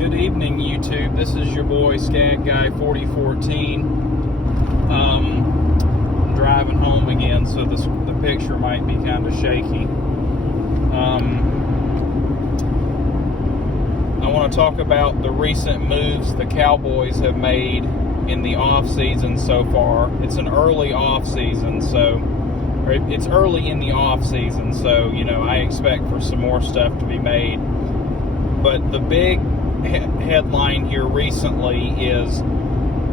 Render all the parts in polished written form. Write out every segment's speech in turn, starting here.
Good evening, YouTube. This is your boy Skag Guy 4014. I'm driving home again, so the picture might be kind of shaky. I want to talk about the recent moves the Cowboys have made in the off season so far. It's an early off season, it's early in the off season, so I expect for some more stuff to be made. But the big headline here recently is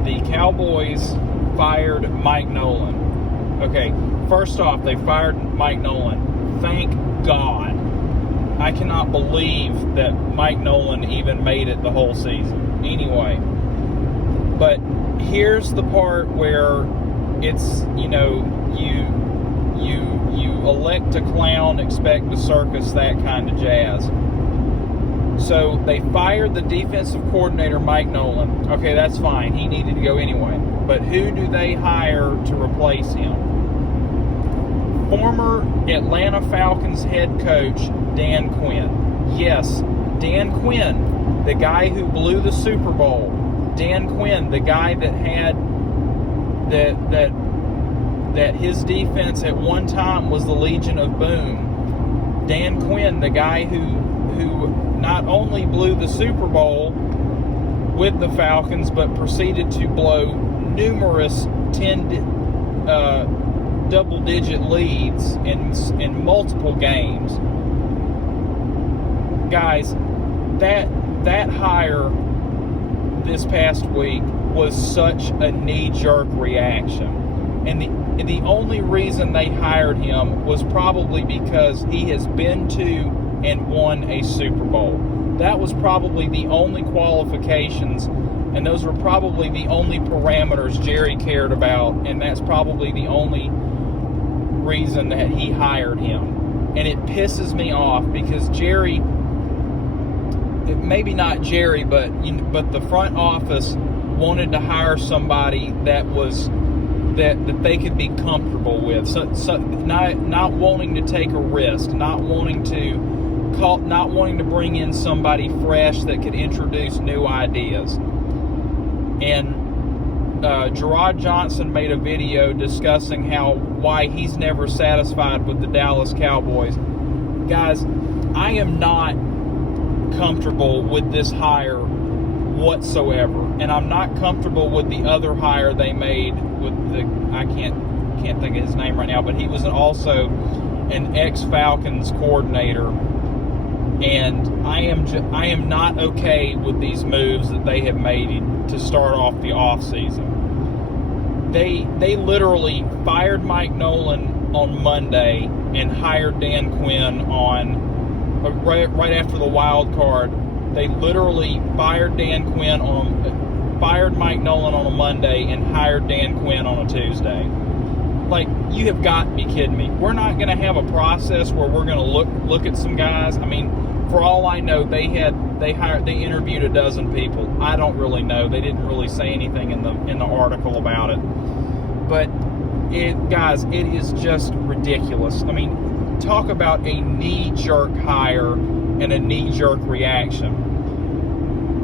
the Cowboys fired Mike Nolan. Okay, first off, they fired Mike Nolan. Thank God. I cannot believe that Mike Nolan even made it the whole season. Anyway, but here's the part where it's, you elect a clown, expect a circus, that kind of jazz. So they fired the defensive coordinator, Mike Nolan. Okay, that's fine. He needed to go anyway. But who do they hire to replace him? Former Atlanta Falcons head coach, Dan Quinn. Yes, Dan Quinn, the guy who blew the Super Bowl. Dan Quinn, the guy that had that his defense at one time was the Legion of Boom. Dan Quinn, the guy who not only blew the Super Bowl with the Falcons, but proceeded to blow numerous double-digit leads in multiple games. Guys, that hire this past week was such a knee-jerk reaction. And the only reason they hired him was probably because he has been to and won a Super Bowl. That was probably the only qualifications, and those were probably the only parameters Jerry cared about, and that's probably the only reason that he hired him. And it pisses me off because Jerry, maybe not Jerry, but the front office wanted to hire somebody that they could be comfortable with. So not wanting to take a risk, not wanting to bring in somebody fresh that could introduce new ideas. And Gerard Johnson made a video discussing why he's never satisfied with the Dallas Cowboys. Guys, I am not comfortable with this hire whatsoever, and I'm not comfortable with the other hire they made with I can't think of his name right now, but he was also an ex-Falcons coordinator. And I am not okay with these moves that they have made to start off the off season. They literally fired Mike Nolan on Monday and hired Dan Quinn on right after the wild card. They literally fired Mike Nolan on a Monday and hired Dan Quinn on a Tuesday. Like, you have got to be kidding me. We're not going to have a process where we're going to look at some guys. I mean, for all I know, they interviewed a dozen people. I don't really know. They didn't really say anything in the article about it. But guys, it is just ridiculous. I mean, talk about a knee-jerk hire and a knee-jerk reaction.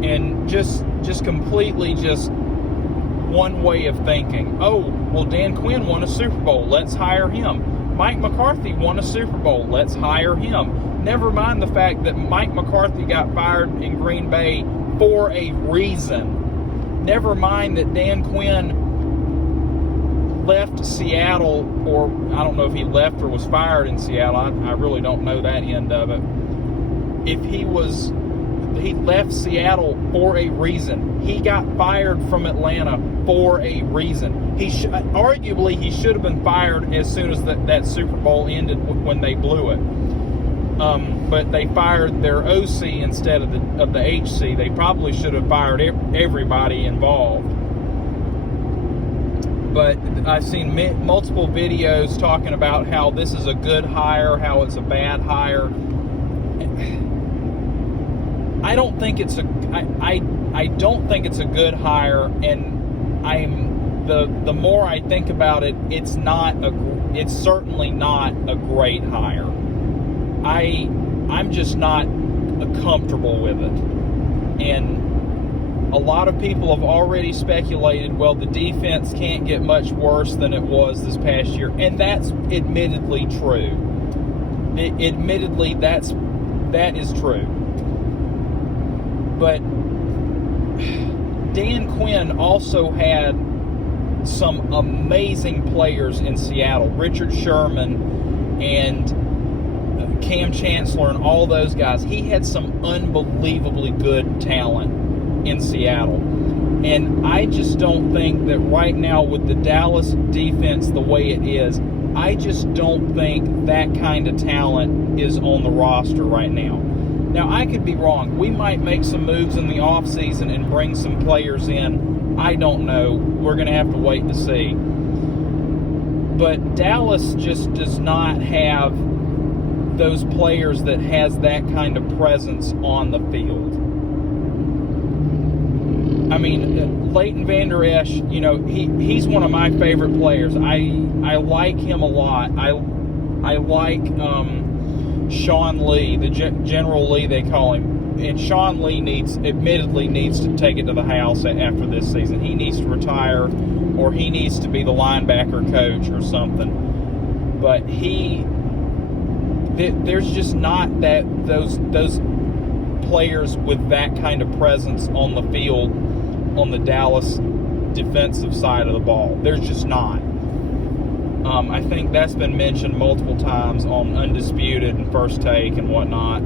And just completely just one way of thinking. Oh, well, Dan Quinn won a Super Bowl. Let's hire him. Mike McCarthy won a Super Bowl. Let's hire him. Never mind the fact that Mike McCarthy got fired in Green Bay for a reason. Never mind that Dan Quinn left Seattle, or I don't know if he left or was fired in Seattle. I really don't know that end of it. He left Seattle for a reason. He got fired from Atlanta for a reason. Arguably he should have been fired as soon as that Super Bowl ended when they blew it. But they fired their OC instead of the HC. They probably should have fired everybody involved. But I've seen multiple videos talking about how this is a good hire, how it's a bad hire. I don't think it's a good hire, and the more I think about it, it's certainly not a great hire. I'm just not comfortable with it. And a lot of people have already speculated, well, the defense can't get much worse than it was this past year. And that's admittedly true. Admittedly, that is true. But Dan Quinn also had some amazing players in Seattle. Richard Sherman and Cam Chancellor and all those guys. He had some unbelievably good talent in Seattle. And I just don't think that right now with the Dallas defense the way it is, I just don't think that kind of talent is on the roster right now. Now, I could be wrong. We might make some moves in the offseason and bring some players in. I don't know. We're going to have to wait to see. But Dallas just does not have those players that has that kind of presence on the field. I mean, Leighton Vander Esch, you know, he's one of my favorite players. I like him a lot. I like Sean Lee, the General Lee they call him. And Sean Lee admittedly needs to take it to the house after this season. He needs to retire, or he needs to be the linebacker coach or something. But there's just not those players with that kind of presence on the field on the Dallas defensive side of the ball. There's just not. I think that's been mentioned multiple times on Undisputed and First Take and whatnot.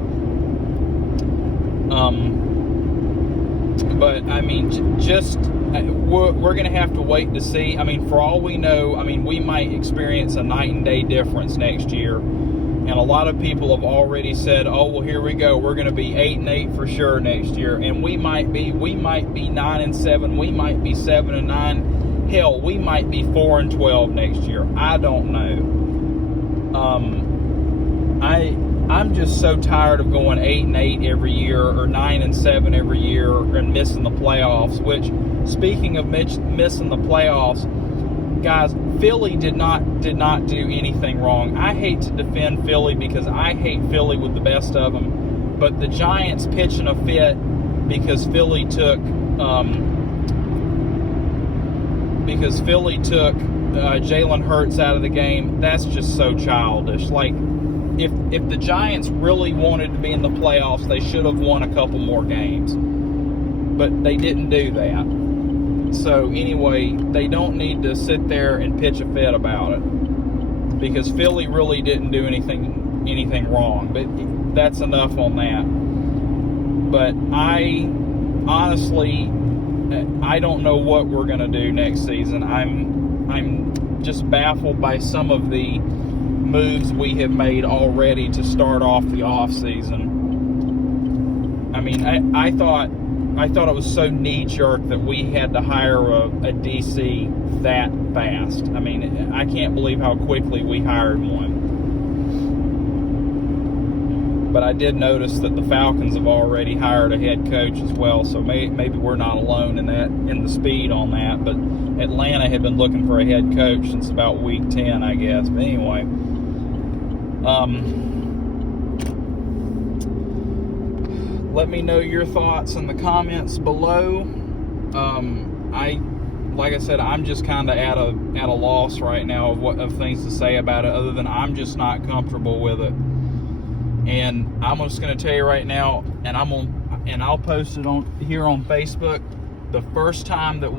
But, I mean, we're going to have to wait to see. I mean, for all we know, I mean, we might experience a night and day difference next year. And a lot of people have already said, oh, well, here we go. We're going to be 8-8 for sure next year. And we might be 9-7. We might be 7-9. Hell, we might be 4-12 next year. I don't know. I'm just so tired of going 8-8 every year or 9-7 every year and missing the playoffs. Which, speaking of missing the playoffs, guys, Philly did not do anything wrong. I hate to defend Philly because I hate Philly with the best of them. But the Giants pitching a fit because Philly took Jalen Hurts out of the game, that's just so childish. Like, if the Giants really wanted to be in the playoffs, they should have won a couple more games. But they didn't do that. So, anyway, they don't need to sit there and pitch a fit about it. Because Philly really didn't do anything wrong. But that's enough on that. But I honestly, I don't know what we're going to do next season. I'm just baffled by some of the moves we have made already to start off the off season. I mean, I thought it was so knee-jerk that we had to hire a DC that fast. I mean, I can't believe how quickly we hired one. But I did notice that the Falcons have already hired a head coach as well, so maybe we're not alone in the speed on that. But Atlanta had been looking for a head coach since about week 10, I guess. But anyway, let me know your thoughts in the comments below. Like I said, I'm just kind of at a loss right now of things to say about it, other than I'm just not comfortable with it. And I'm just going to tell you right now, and I'll post it here on Facebook. The first time that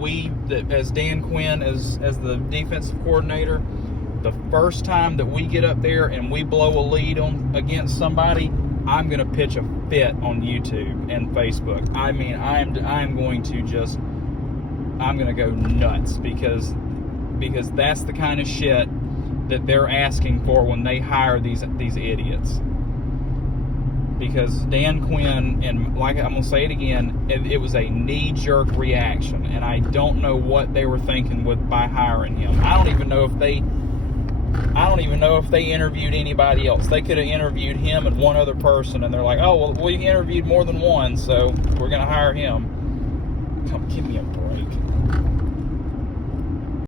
as Dan Quinn, as the defensive coordinator, the first time that we get up there and we blow a lead against somebody, I'm going to pitch a fit on YouTube and Facebook. I mean, I'm going to go nuts because that's the kind of shit that they're asking for when they hire these idiots. Because Dan Quinn, and like I'm going to say it again, it was a knee-jerk reaction, and I don't know what they were thinking by hiring him. I don't even know if they interviewed anybody else. They could have interviewed him and one other person, and they're like, oh, well, we interviewed more than one, so we're going to hire him. Come, give me a break.